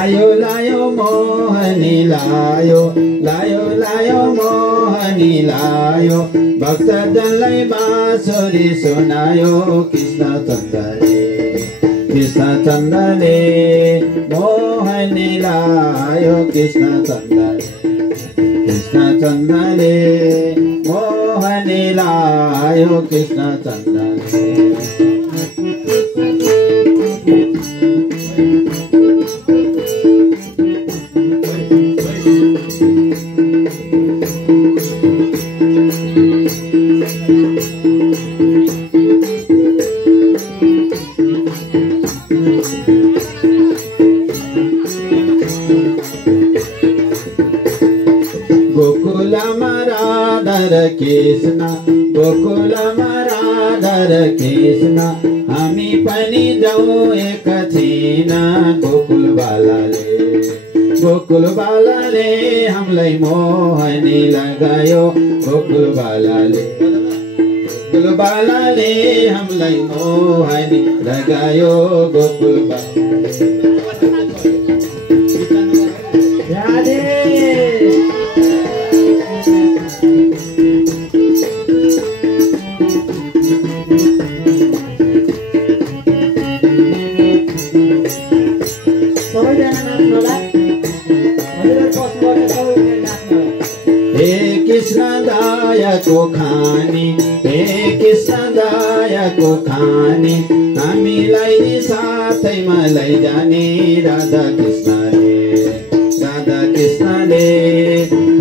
लायो लायो मोहनी लायो लायो लायो मोहनी लायो भक्तजनलाई बाँसुरी सुनायो कृष्ण चन्द्रले मोहनी लायो कृष्ण चन्द्रले मोहनी लायो कृष्ण चन्द्रले गोकुलमा राधा कृष्ण गोकुलमा राधा कृष्ण हामी पनि जाऊ एकछिन गोकुल बालाले हामीलाई मोहनी लगायो गोकुल बालाले हामीलाई मोहनी लगायो गोकुल हे कृष्ण दायाको खानी हे कृष्ण दायाको खानी हामीलाई साथैमा लैजाने राधा कृष्णले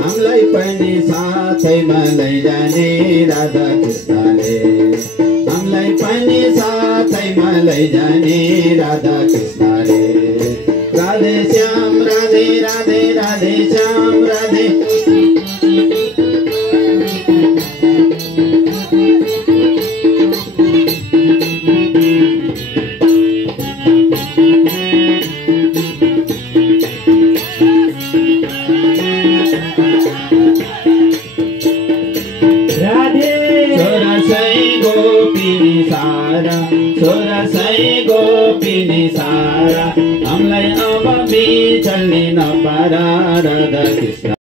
हामीलाई पनि साथैमा लैजाने राधा कृष्णले हामीलाई पनि साथैमा लैजाने राधा कृष्णले राधे श्याम राधे राधे राधे श्याम राधे गोपिनी सारा हामीलाई अब बिचल्ने नपारा राधा कृष्ण